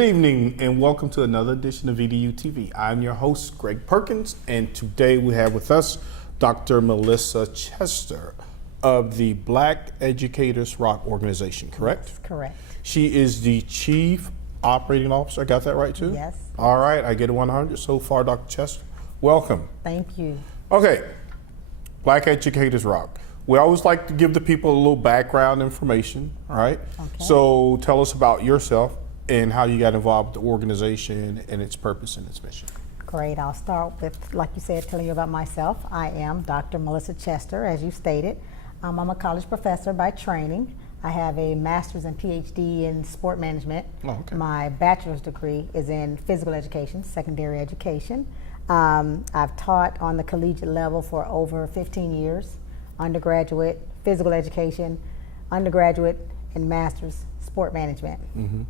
Good evening and welcome to another edition of EduTV. I'm your host, Greg Perkins, and today we have with us Dr. Melissa Chester of the Black Educators Rock organization, correct? Yes, correct. She is the Chief Operating Officer. I got that right too? Yes. All right, I get a 100 so far, Dr. Chester. Welcome. Thank you. Okay, Black Educators Rock. We always like to give the people a little background information, all right? Okay. So tell us about yourself and how you got involved with the organization and its purpose and its mission. Great. I'll start with, like you said, telling you about myself. I am Dr. Melissa Chester, as you stated. I'm a college professor by training. I have a master's and PhD in sport management. Oh, okay. My bachelor's degree is in physical education, secondary education. I've taught on the collegiate level for over 15 years, undergraduate physical education, undergraduate and master's sport management. Mm-hmm.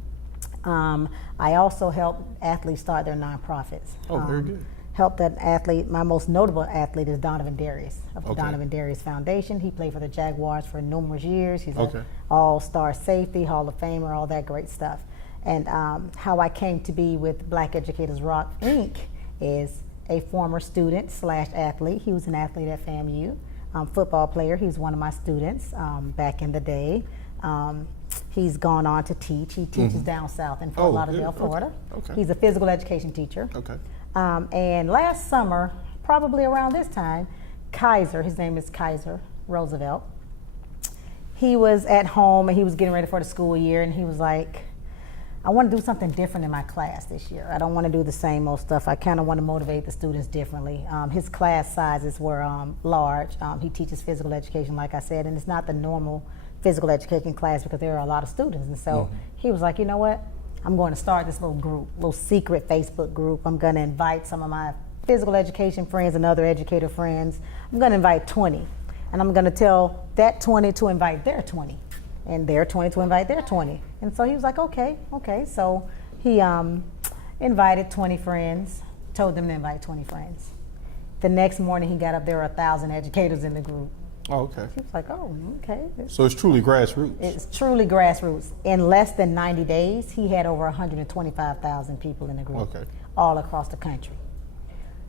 I also help athletes start their nonprofits. Oh, very good. Helped that athlete. My most notable athlete is Donovan Darius of the Okay. Donovan Darius Foundation. He played for the Jaguars for numerous years. He's Okay. an all-star safety, Hall of Famer, all that great stuff. And how I came to be with Black Educators Rock, Inc. is a former student slash athlete. He was an athlete at FAMU, football player. He was one of my students back in the day. He's gone on to teach. He teaches down south in Fort Lauderdale, yeah. Florida. Okay. He's a physical education teacher. Okay. And last summer, probably around this time, Kaiser, his name is Kaiser Roosevelt, he was at home and he was getting ready for the school year, and he was like, I want to do something different in my class this year. I don't want to do the same old stuff. I kind of want to motivate the students differently. His class sizes were large. He teaches physical education, like I said, and it's not the normal physical education class because there are a lot of students. And so he was like, you know what? I'm going to start this little group, little secret Facebook group. I'm going to invite some of my physical education friends and other educator friends. I'm going to invite 20. And I'm going to tell that 20 to invite their 20. And their 20 to invite their 20. And so he was like, okay. So he invited 20 friends, told them to invite 20 friends. The next morning he got up, there were 1,000 educators in the group. Oh, okay. He was like, oh, okay. So it's truly grassroots. It's truly grassroots. In less than 90 days, he had over 125,000 people in the group, all across the country.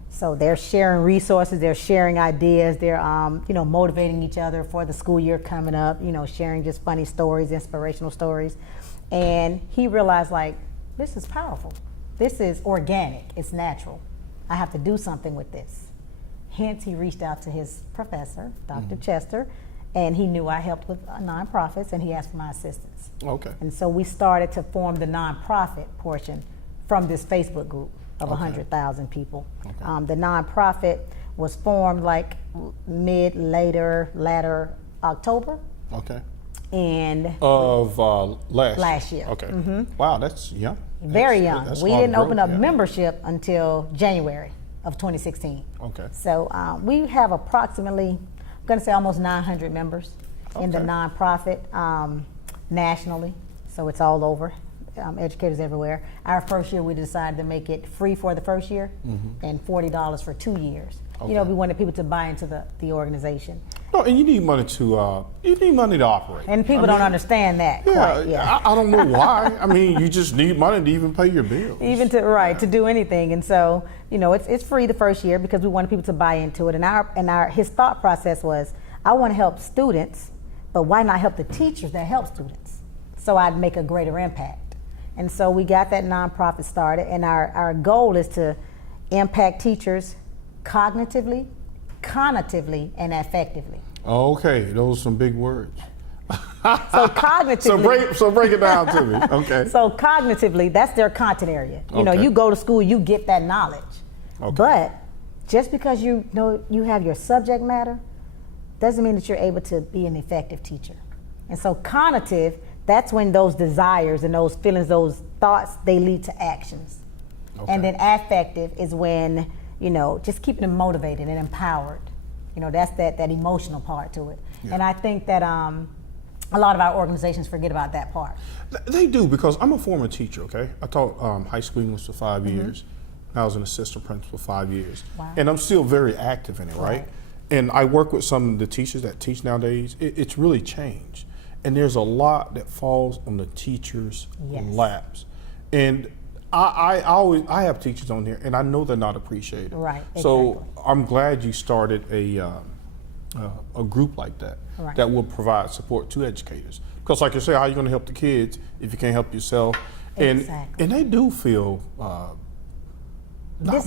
So they're sharing resources, they're sharing ideas, they're motivating each other for the school year coming up, sharing just funny stories, inspirational stories. And he realized, like, this is powerful. This is organic, it's natural. I have to do something with this. Hence, he reached out to his professor, Dr. Chester, and he knew I helped with nonprofits, and he asked for my assistance. Okay. And so we started to form the nonprofit portion from this Facebook group of 100,000 people. Okay. The nonprofit was formed like latter October. Okay. And Of last year. Okay. Wow, that's young. Very young. We didn't open up yeah. membership until January of 2016. Okay. So we have approximately, I'm going to say almost 900 members in the Okay. nonprofit nationally. So it's all over, educators everywhere. Our first year we decided to make it free for the first year and $40 for 2 years. Okay. We wanted people to buy into the organization. No, and you need money to operate. And people don't understand that quite. Yeah. I don't know why. I mean, you just need money to even pay your bills. Even to do anything. And so, it's free the first year because we wanted people to buy into it. And his thought process was, I want to help students, but why not help the teachers that help students? So I'd make a greater impact. And so we got that nonprofit started, and our goal is to impact teachers cognitively, conatively, and affectively. Okay, those are some big words. So cognitively. So break it down to me. Okay. So cognitively, that's their content area. Okay. You go to school, you get that knowledge. Okay. But just because you know you have your subject matter, doesn't mean that you're able to be an effective teacher. And so cognitive, that's when those desires and those feelings, those thoughts, they lead to actions. Okay. And then affective is when, just keeping them motivated and empowered. That's that emotional part to it. Yeah. And I think that a lot of our organizations forget about that part. They do, because I'm a former teacher, okay? I taught high school English for 5 years. I was an assistant principal for 5 years. Wow. And I'm still very active in it, right? And I work with some of the teachers that teach nowadays. It's really changed. And there's a lot that falls on the teachers' laps. And I have teachers on here, and I know they're not appreciated. Right. So Exactly. I'm glad you started a group like that Right. that will provide support to educators. Because, like you say, how are you going to help the kids if you can't help yourself? Exactly. And they do feel not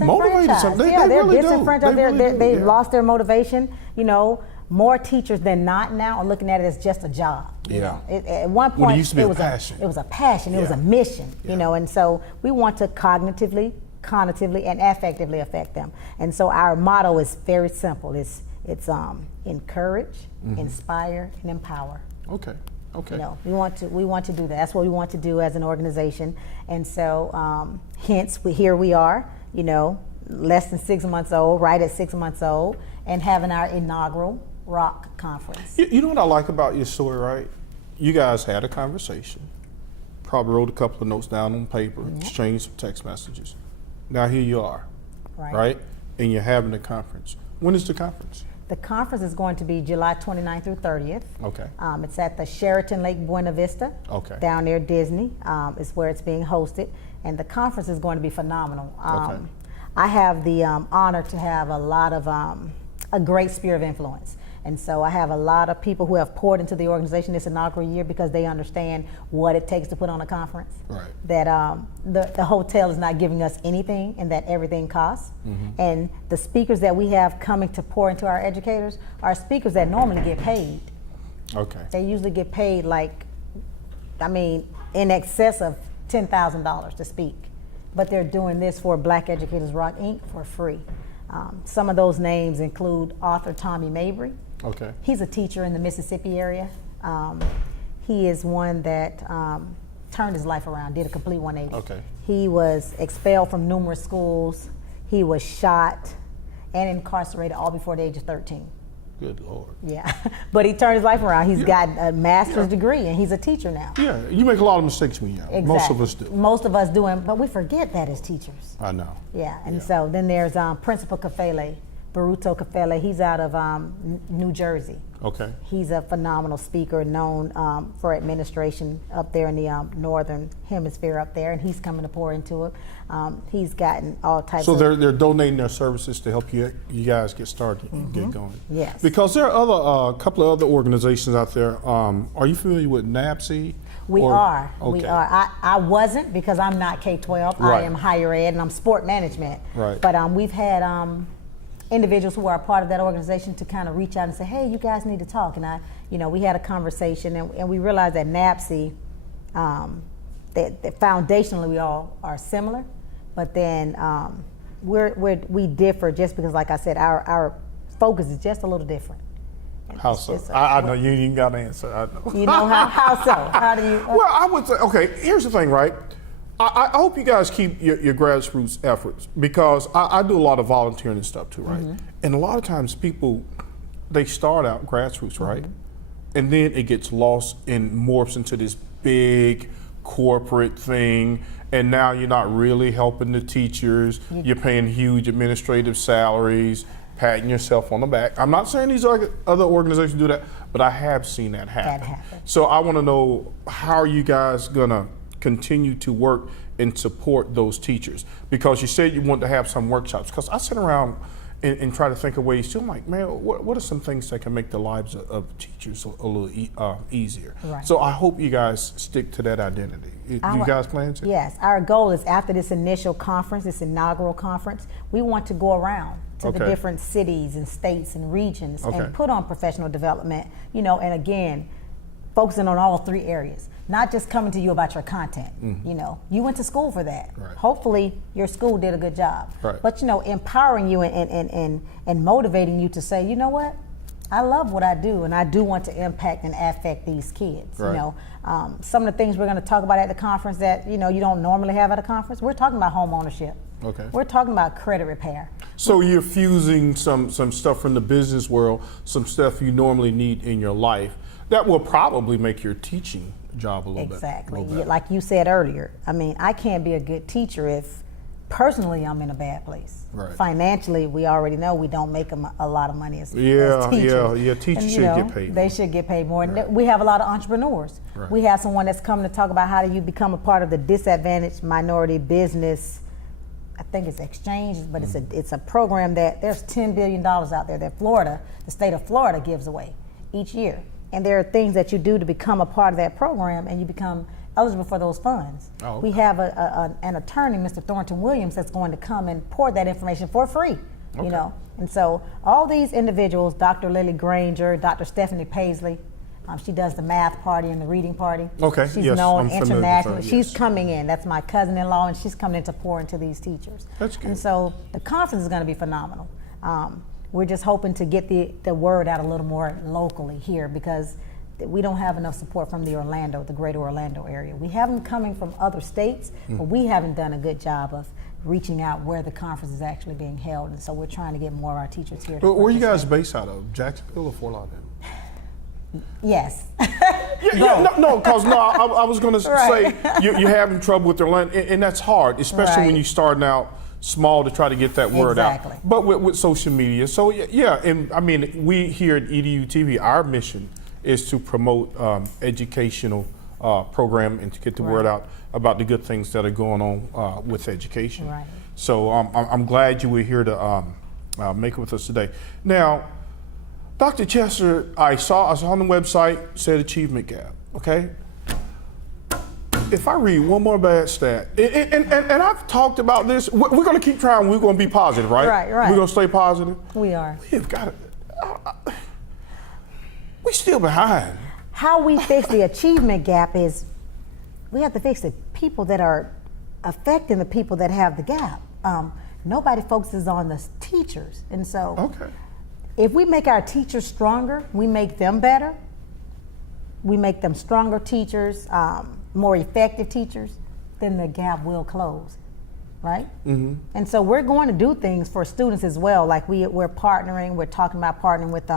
motivated. Disenfranchised. They They're really disenfranchised. do. They really do. They've Yeah. lost their motivation. You know, more teachers than not now are looking at it as just a job. You Yeah. know? At one When it point, used to be a was passion. It was a passion. It was Yeah. a mission. Yeah. You know, and so we want to cognitively, and affectively affect them. And so our motto is very simple. It's encourage, inspire, and empower. Okay. Okay. You know, we want to do that. That's what we want to do as an organization. And so, hence, here we are. You know, less than 6 months old, right at 6 months old, and having our inaugural Rock Conference. You know what I like about your story, right? You guys had a conversation, probably wrote a couple of notes down on paper, exchanged some text messages. Now here you are, right? And you're having a conference. When is the conference? The conference is going to be July 29th through 30th. Okay. It's at the Sheraton Lake Buena Vista. Okay. Down near Disney is where it's being hosted, and the conference is going to be phenomenal. Okay. I have the honor to have a lot of a great sphere of influence. And so I have a lot of people who have poured into the organization this inaugural year because they understand what it takes to put on a conference. Right. That the hotel is not giving us anything and that everything costs. And the speakers that we have coming to pour into our educators are speakers that normally get paid. Okay. They usually get paid in excess of $10,000 to speak. But they're doing this for Black Educators Rock Inc. for free. Some of those names include author Tommy Mabry. Okay. He's a teacher in the Mississippi area. He is one that turned his life around, did a complete 180. Okay. He was expelled from numerous schools. He was shot and incarcerated all before the age of 13. Good Lord. Yeah, but he turned his life around. He's got a master's degree and he's a teacher now. Yeah, you make a lot of mistakes when you're young. Exactly. Most of us do. Most of us do, but we forget that as teachers. I know. Yeah, and so then there's Principal Kafele, Baruto Kafele. He's out of New Jersey. Okay. He's a phenomenal speaker, known for administration up there in the northern hemisphere up there, and he's coming to pour into it. He's gotten all types So of... they're donating their services to help you guys get started and get going. Yes. Because there are a couple of other organizations out there. Are you familiar with NAPSI? We are. Okay. We are. I wasn't because I'm not K-12. Right. I am higher ed and I'm sport management. Right. But we've had individuals who are a part of that organization to kind of reach out and say, hey, you guys need to talk. And we had a conversation and we realized that NAPSI, that foundationally we all are similar, but then we differ just because, like I said, our focus is just a little different. How so? I know you ain't got an answer. I know. You know how so? How do you? Well, I would say, okay, here's the thing, right? I hope you guys keep your grassroots efforts because I do a lot of volunteering and stuff too, right? And a lot of times people, they start out grassroots, right? And then it gets lost and morphs into this big corporate thing. And now you're not really helping the teachers. You're paying huge administrative salaries, patting yourself on the back. I'm not saying these other organizations do that, but I have seen that happen. So I want to know, how are you guys gonna continue to work and support those teachers? Because you said you want to have some workshops. Because I sit around and try to think of ways too. I'm like, man, what are some things that can make the lives of teachers a little easier? Right. So I hope you guys stick to that identity. Do you guys plan to? Yes, our goal is after this initial conference, this inaugural conference, we want to go around to the different cities and states and regions and put on professional development, and again, focusing on all three areas. Not just coming to you about your content. You went to school for that. Right. Hopefully your school did a good job. Right. But empowering you and motivating you to say, you know what, I love what I do and I do want to impact and affect these kids. Right. Some of the things we're going to talk about at the conference that you don't normally have at a conference. We're talking about home ownership. Okay. We're talking about credit repair. So you're fusing some stuff from the business world, some stuff you normally need in your life that will probably make your teaching job a little bit. Exactly. Like Like you said earlier, I can't be a good teacher if personally, I'm in a bad place. Right. Financially, we already know we don't make a lot of money as Yeah, teachers. yeah. Teachers And, should get paid. They should get paid more. Right. We have a lot of entrepreneurs. Right. We have someone that's come to talk about how do you become a part of the disadvantaged minority business. I think it's exchange, but it's a program that there's $10 billion out there that the state of Florida gives away each year. And there are things that you do to become a part of that program, and you become eligible for those funds. Oh, okay. We have an attorney, Mr. Thornton Williams, that's going to come and pour that information for free. Okay. You know, and so all these individuals, Dr. Lily Granger, Dr. Stephanie Paisley, she does the math party and the reading party. Okay, she's yes, known I'm familiar with her, internationally. yes. She's coming in. That's my cousin-in-law, and she's coming in to pour into these teachers. That's good. And so the conference is going to be phenomenal. We're just hoping to get the word out a little more locally here, because we don't have enough support from the greater Orlando area. We have them coming from other states, but we haven't done a good job of reaching out where the conference is actually being held. And so we're trying to get more of our teachers here. Where are you guys based out of? Jacksonville or Fort Lauderdale? Yes. Because I was going to Right. say you're having trouble with their land, and that's hard, especially when Right. you're starting out small to try to get that word Exactly. out. But with social media, so yeah, and I mean, we here at EduTV, our mission is to promote educational program and to get the word out about the good things that are going on with education. Right. So I'm glad you were here to make it with us today. Now, Dr. Chester, I saw on the website, said achievement gap, okay? If I read one more bad stat, and I've talked about this, we're going to keep trying, we're going to be positive, right? Right. We're going to stay positive. We are. We've got it. We're still behind. How we fix the achievement gap is we have to fix the people that are affecting the people that have the gap. Nobody focuses on the teachers. And so Okay. if we make our teachers stronger, we make them better. We make them stronger teachers, more effective teachers, then the gap will close, right? Mm-hmm. And so we're going to do things for students as well. Like we're partnering, we're talking about partnering with,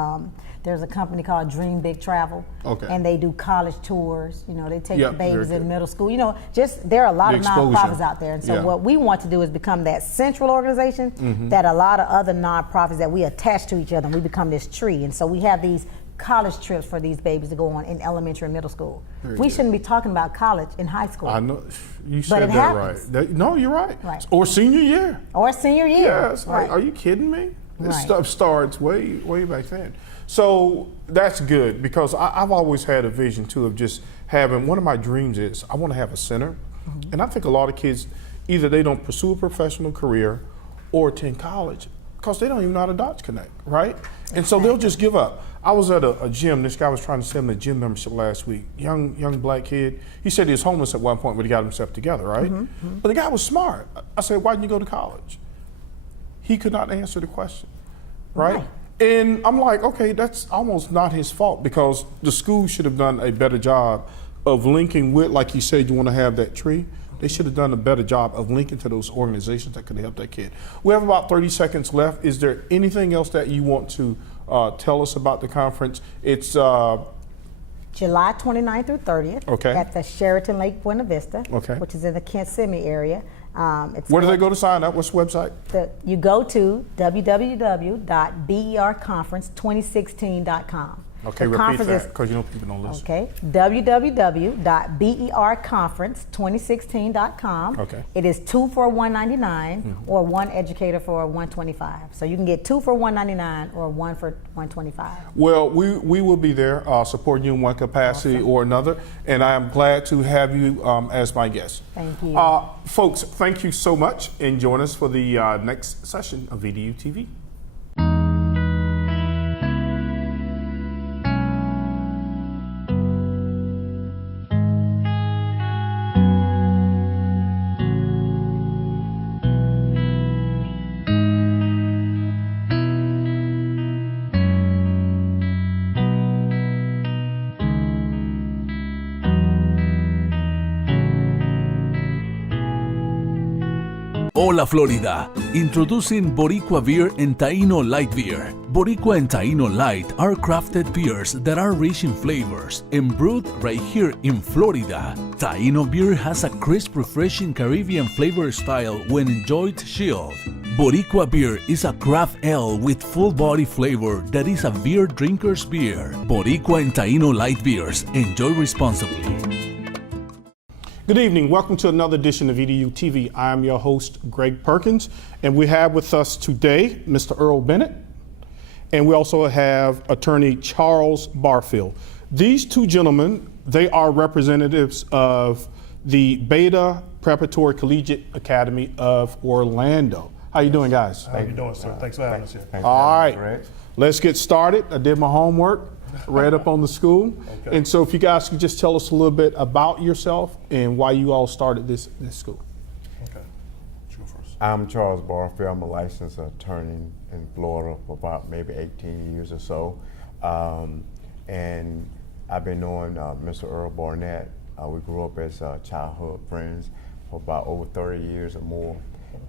there's a company called Dream Big Travel. Okay. And they do college tours. You know, they take Yep, the babies very in good. middle school. You know, just there are a lot The of exposure. nonprofits out there. And so Yeah. what we want to do is become that central organization Mm-hmm. that a lot of other nonprofits that we attach to each other, and we become this tree. And so we have these college trips for these babies to go on in elementary and middle school. Very We good. shouldn't be talking about college in high school. I know, you said it that happens. right. No, you're right. Right. Or senior year. Or senior year. Yeah, it's like, Right. are you kidding me? This Right. stuff starts way back then. So that's good, because I've always had a vision too of just having, one of my dreams is I want to have a center. Mm-hmm. And I think a lot of kids, either they don't pursue a professional career or attend college because they don't even know how to Dodge Connect, right? And so they'll just give up. I was at a gym, this guy was trying to sell me a gym membership last week, young black kid. He said he was homeless at one point, but he got himself together, right? Mm-hmm. But the guy was smart. I said, why didn't you go to college? He could not answer the question, right? Right. And I'm like, okay, that's almost not his fault, because the school should have done a better job of linking with, like you said, you want to have that tree. They should have done a better job of linking to those organizations that could help that kid. We have about 30 seconds left. Is there anything else that you want to tell us about the conference? It's July 29th through 30th Okay. at the Sheraton Lake Buena Vista, Okay. which is in the Kissimmee area. where do they go to sign up? What's the website? You go to www.berconference2016.com. Okay, The repeat conference that, is- because you know people don't listen. Okay, www.berconference2016.com. Okay. It is 2 for $199 or one educator for $125. So you can get 2 for $199 or 1 for $125. Well, we will be there supporting you in one capacity or another, and I am glad to have you as my guest. Thank you. Folks, thank you so much, and join us for the next session of EduTV. Hola Florida, introducing Boricua Beer and Taino Light Beer. Boricua and Taino Light are crafted beers that are rich in flavors and brewed right here in Florida. Taino beer has a crisp, refreshing Caribbean flavor style when enjoyed chilled. Boricua beer is a craft ale with full body flavor that is a beer drinker's beer. Boricua and Taino Light beers. Enjoy responsibly. Good evening. Welcome to another edition of EduTV. I am your host, Greg Perkins, and we have with us today Mr. Earl Bennett, and we also have attorney Charles Barfield. These two gentlemen, they are representatives of the Beta Preparatory Collegiate Academy of Orlando. How you doing, guys? How you doing, sir? Thanks for having us here. All right, let's get started. I did my homework, read up on the school. Okay. And so if you guys could just tell us a little bit about yourself and why you all started this school. Okay. You go first. I'm Charles Barfield. I'm a licensed attorney in Florida for about maybe 18 years or so. And I've been knowing Mr. Earl Barnett. We grew up as childhood friends for about over 30 years or more.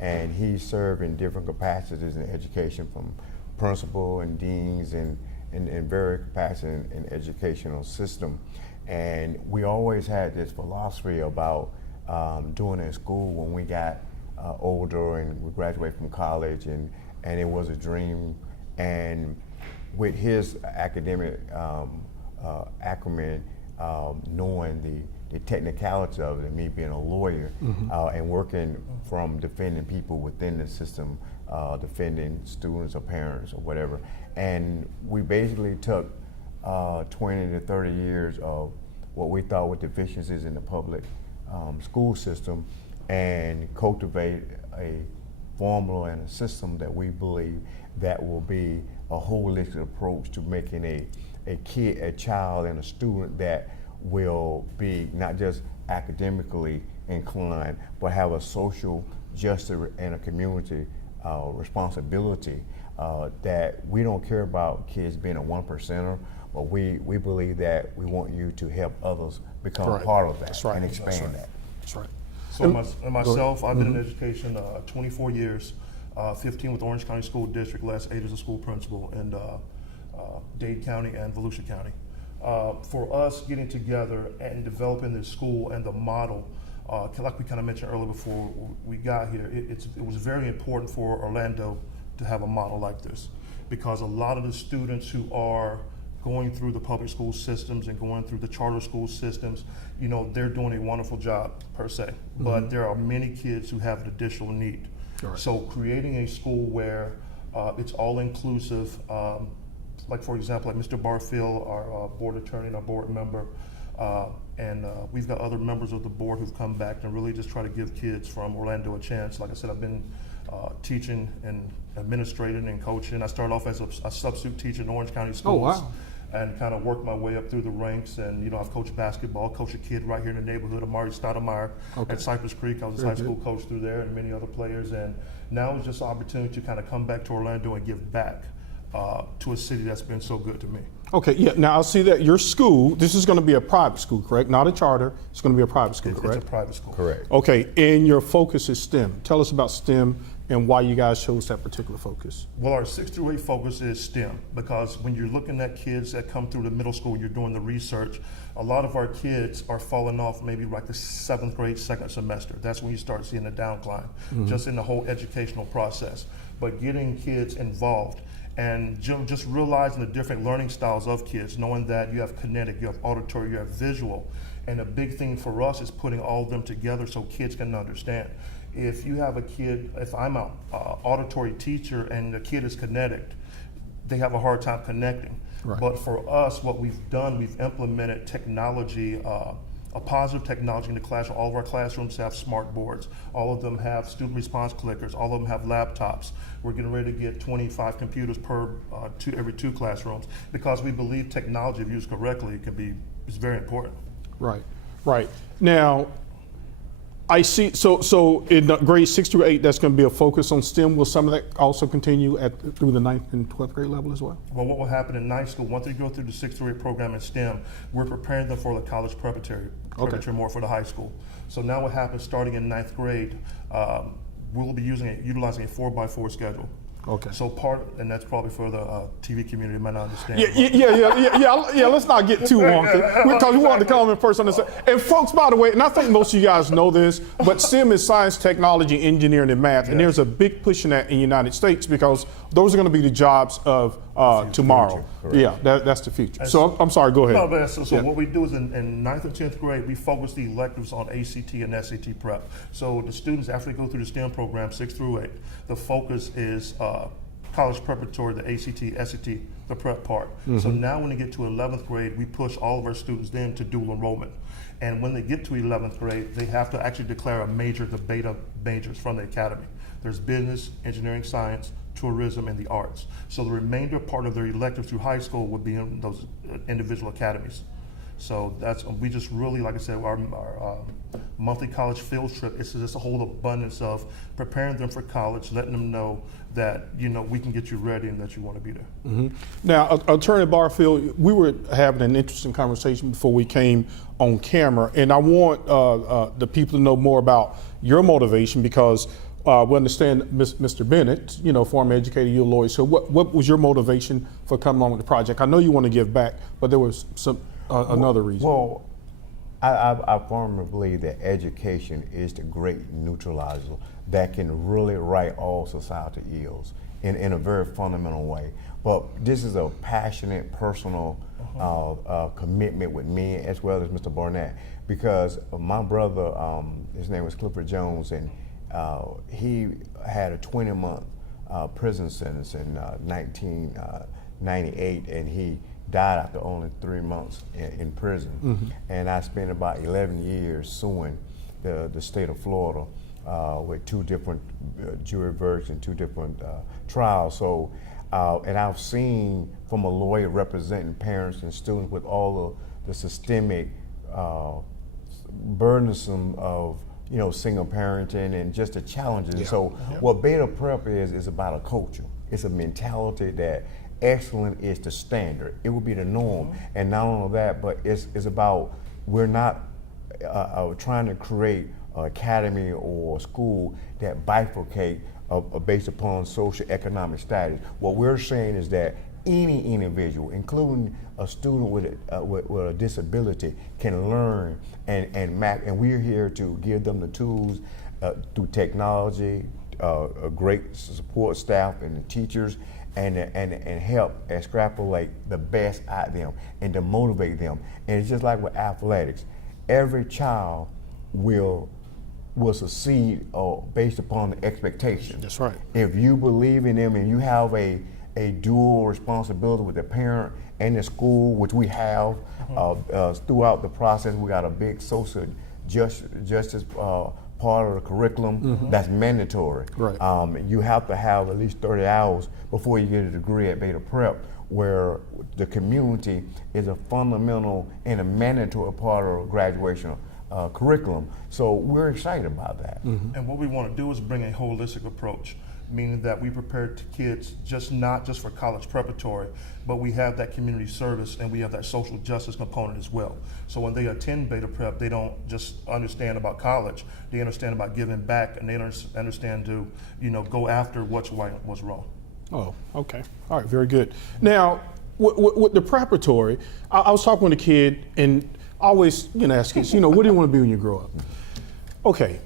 And he served in different capacities in education, from principal and deans and in various capacities in educational system. And we always had this philosophy about doing in school when we got older and we graduated from college, and it was a dream. And with his academic acumen, knowing the technicality of it, and me being a lawyer, and working from defending people within the system, defending students or parents or whatever. And we basically took 20 to 30 years of what we thought were deficiencies in the public school system and cultivate a formula and a system that we believe that will be a holistic approach to making a child and a student that will be not just academically inclined, but have a social justice and a community responsibility. That we don't care about kids being a 1%er, but we believe that we want you to help others become part of that and expand that. That's right. So myself, I've been in education 24 years, 15 with Orange County School District, last 8 as a school principal in Dade County and Volusia County. For us getting together and developing this school and the model, like we kind of mentioned earlier before we got here, it was very important for Orlando to have a model like this, because a lot of the students who are going through the public school systems and going through the charter school systems, you know, they're doing a wonderful job per se, but there are many kids who have an additional need. Right. So creating a school where it's all inclusive, like for example, like Mr. Barfield, our board attorney and our board member, and we've got other members of the board who've come back and really just try to give kids from Orlando a chance. Like I said, I've been teaching and administrating and coaching. I started off as a substitute teacher in Orange County schools. Oh, wow. And kind of worked my way up through the ranks. And you know, I've coached basketball, coached a kid right here in the neighborhood, Amari Stoudemire at Cypress Creek. I was his high school coach through there, and many other players. And now it's just an opportunity to kind of come back to Orlando and give back to a city that's been so good to me. Okay, yeah, now I see that your school, this is going to be a private school, correct? Not a charter, it's going to be a private school, correct? It's a private school. Correct. Okay, and your focus is STEM. Tell us about STEM and why you guys chose that particular focus. Well, our 6 through 8 focus is STEM, because when you're looking at kids that come through the middle school, you're doing the research, a lot of our kids are falling off maybe like the 7th grade, second semester. That's when you start seeing a downcline, just in the whole educational process. But getting kids involved and just realizing the different learning styles of kids, knowing that you have kinetic, you have auditory, you have visual. And a big thing for us is putting all of them together so kids can understand. If you have a kid, if I'm an auditory teacher and the kid is kinetic, they have a hard time connecting. Right. But for us, what we've done, we've implemented technology, a positive technology in the classroom. All of our classrooms have smart boards. All of them have student response clickers. All of them have laptops. We're getting ready to get 25 computers per every 2 classrooms, because we believe technology, if used correctly, is very important. Right, right. Now, I see, so in grades 6 through 8, that's going to be a focus on STEM. Will some of that also continue through the 9th and 12th grade level as well? Well, what will happen in ninth school, once they go through the 6 through 8 program in STEM, we're preparing them for the college preparatory more for the high school. So now what happens starting in 9th grade, we'll be utilizing a 4x4 schedule. Okay. So and that's probably for the TV community might not understand. Yeah. Let's not get too wonky because we want to come in first on this. And folks, by the way, and I think most of you guys know this, but STEM is science, technology, engineering, and math, and there's a big push in that in the United States because those are going to be the jobs of tomorrow. Yeah, that's the future. So I'm sorry, go ahead. No, but so what we do is in 9th and 10th grade, we focus the electives on ACT and SAT prep. So the students, after they go through the STEM program, 6 through 8, the focus is college preparatory, the ACT, SAT, the prep part. So now when they get to 11th grade, we push all of our students then to dual enrollment. And when they get to 11th grade, they have to actually declare a major, the beta majors from the academy. There's business, engineering, science, tourism, and the arts. So the remainder part of their elective through high school would be in those individual academies. So we just really, like I said, our monthly college field trip, it's just a whole abundance of preparing them for college, letting them know that, we can get you ready and that you want to be there. Now, Attorney Barfield, we were having an interesting conversation before we came on camera, and I want the people to know more about your motivation because we understand Mr. Bennett, former educator, you're a lawyer. So what was your motivation for coming on with the project? I know you want to give back, but there was another reason. Well, I firmly believe that education is the great neutralizer that can really right all societal ills in a very fundamental way. But this is a passionate, personal commitment with me as well as Mr. Barnett, because my brother, his name was Clifford Jones, and he had a 20-month prison sentence in 1998, and he died after only 3 months in prison. And I spent about 11 years suing the state of Florida with 2 different jury verdicts and 2 different trials. So, and I've seen from a lawyer representing parents and students with all of the systemic burdensome of single parenting and just the challenges. So what Beta Prep is about a culture. It's a mentality that excellent is the standard. It will be the norm. And not only that, but it's about, we're not trying to create an academy or a school that bifurcate based upon socioeconomic status. What we're saying is that any individual, including a student with a disability, can learn and we're here to give them the tools through technology, a great support staff and the teachers, and help extrapolate the best out of them and to motivate them. And it's just like with athletics, every child will succeed based upon the expectation. That's right. If you believe in them and you have a dual responsibility with the parent and the school, which we have throughout the process. We got a big social justice part of the curriculum that's mandatory. Right. You have to have at least 30 hours before you get a degree at Beta Prep, where the community is a fundamental and a mandatory part of the graduation curriculum. So we're excited about that. And what we want to do is bring a holistic approach, meaning that we prepare kids not just for college preparatory, but we have that community service and we have that social justice component as well. So when they attend Beta Prep, they don't just understand about college, they understand about giving back, and they understand to go after what's right and what's wrong. Oh, okay. All right, very good. Now, with the preparatory, I was talking with a kid, and I always ask kids, what do you want to be when you grow up? Okay.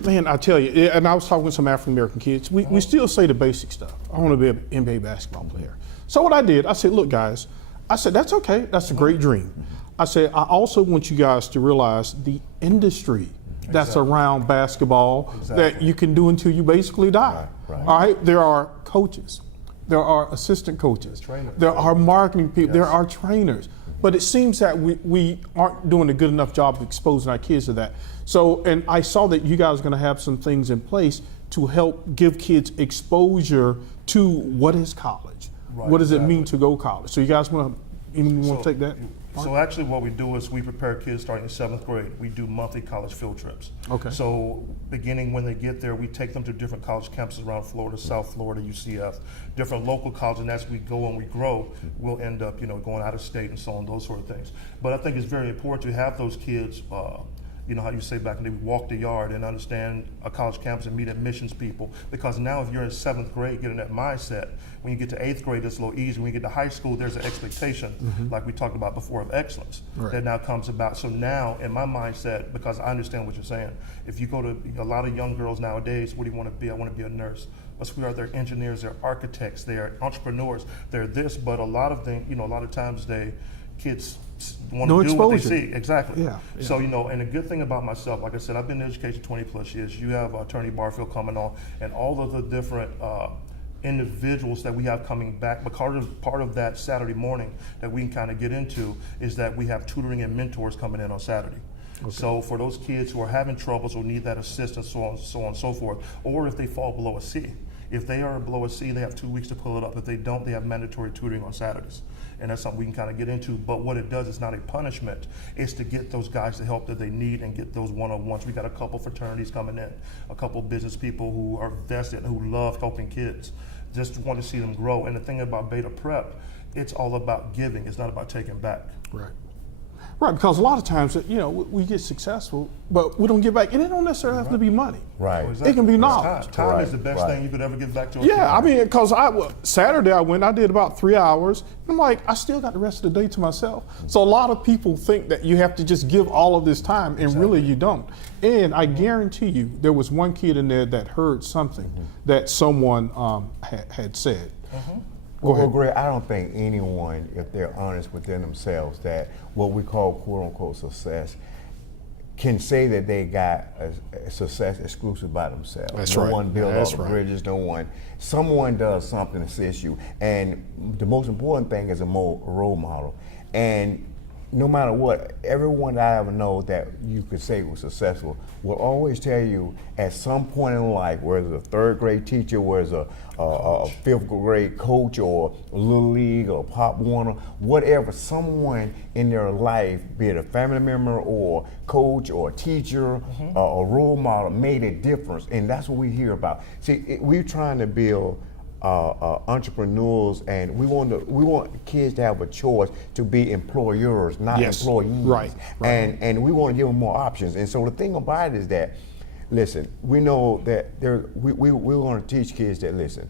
Man, I tell you, and I was talking with some African American kids, we still say the basic stuff. I want to be an NBA basketball player. So what I did, I said, look guys, I said, that's okay, that's a great dream. I said, I also want you guys to realize the industry that's around basketball that you can do until you basically die. Right. All right, there are coaches, there are assistant coaches, there are marketing people, there are trainers. But it seems that we aren't doing a good enough job of exposing our kids to that. So, and I saw that you guys are going to have some things in place to help give kids exposure to what is college. Right, what does it mean to go college? So you guys want to take that? So actually what we do is we prepare kids starting in 7th grade. We do monthly college field trips. Okay. So beginning when they get there, we take them to different college campuses around Florida, South Florida, UCF, different local colleges, and as we go and we grow, we'll end up going out of state and so on, those sort of things. But I think it's very important to have those kids You know how you say back in the day, we walk the yard and understand a college campus and meet admissions people. Because now if you're in 7th grade, getting that mindset, when you get to 8th grade, it's a little easier. When you get to high school, there's an expectation, like we talked about before, of excellence that now comes about. So now in my mindset, because I understand what you're saying, if you go to a lot of young girls nowadays, what do you want to be? I want to be a nurse. But we are, they're engineers, they're architects, they're entrepreneurs, they're this, but a lot of them, a lot of times kids want to do what they see. Exactly. Yeah. So, and the good thing about myself, like I said, I've been in education 20 plus years. You have Attorney Barfield coming on, and all of the different individuals that we have coming back. But part of that Saturday morning that we can kind of get into is that we have tutoring and mentors coming in on Saturday. Okay. So for those kids who are having troubles or need that assistance, so on and so forth, or if they fall below a C. If they are below a C, they have 2 weeks to pull it up. If they don't, they have mandatory tutoring on Saturdays. And that's something we can kind of get into. But what it does is not a punishment. It's to get those guys the help that they need and get those one-on-ones. We got a couple fraternities coming in, a couple business people who are vested, who love helping kids. Just want to see them grow. And the thing about Beta Prep, it's all about giving. It's not about taking back. Right. Right, because a lot of times, we get successful, but we don't give back. And it don't necessarily have to be money. Right. Exactly. It can be knowledge. Time is the best thing you could ever give back to a kid. Yeah, I mean, because Saturday I did about 3 hours. And I'm like, I still got the rest of the day to myself. So a lot of people think that you have to just give all of this time, and really you don't. And I guarantee you, there was one kid in there that heard something that someone had said. Well, Greg, I don't think anyone, if they're honest within themselves, that what we call quote unquote success can say that they got a success exclusive by themselves. That's no right. one builds That's all the right. bridges, someone does something to assist you. And the most important thing is a role model. And no matter what, everyone that I ever know that you could say was successful will always tell you at some point in life, whether it's a 3rd grade teacher, whether it's a 5th grade coach or a Little League or Pop Warner, whatever, someone in their life, be it a family member or coach or teacher or a role model, made a difference. And that's what we hear about. See, we're trying to build entrepreneurs, and we want kids to have a choice to be employers, not employees. Right. And we want to give them more options. And so the thing about it is that, listen, we know that we want to teach kids that, listen,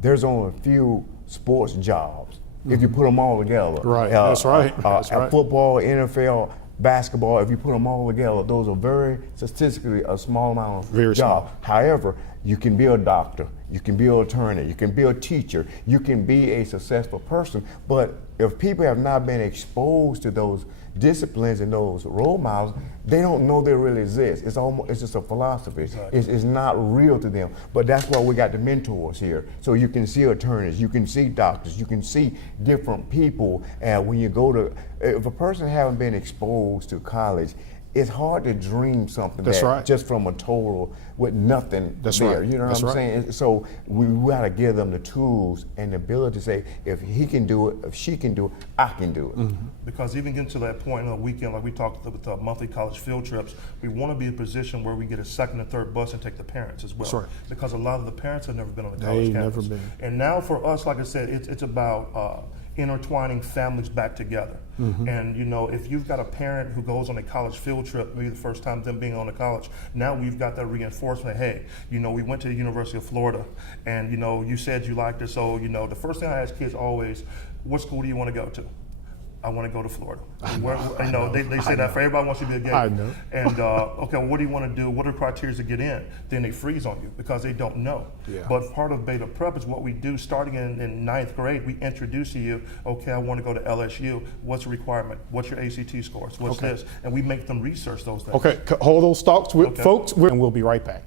there's only a few sports jobs if you put them all together. Right. That's right. That's right. Football, NFL, basketball, if you put them all together, those are very statistically a small amount of jobs. However, you can be a doctor, you can be an attorney, you can be a teacher, you can be a successful person, but if people have not been exposed to those disciplines and those role models, they don't know they really exist. It's just a philosophy. Exactly. It's not real to them. But that's why we got the mentors here. So you can see attorneys, you can see doctors, you can see different people. And when you go to, if a person haven't been exposed to college, it's hard to dream something just from a total with nothing there. You know what I'm saying? So we got to give them the tools and the ability to say, if he can do it, if she can do it, I can do it. Because even getting to that point in a weekend, like we talked with the monthly college field trips, we want to be in a position where we get a 2nd and 3rd bus and take the parents as well. Because a lot of the parents have never been on the college campus. Never been. And now for us, like I said, it's about intertwining families back together. And if you've got a parent who goes on a college field trip, maybe the first time them being on the college, now we've got that reinforcement. Hey, we went to the University of Florida, and you said you liked it. So the first thing I ask kids always, what school do you want to go to? I want to go to Florida. They say that for everybody wants to be a Gator. I know. And okay, well, what do you want to do? What are the criteria to get in? Then they freeze on you because they don't know. Yeah. But part of Beta Prep is what we do starting in 9th grade. We introduce to you, okay, I want to go to LSU. What's the requirement? What's your ACT scores? What's this? And we make them research those things. Okay, hold those thoughts, folks, and we'll be right back.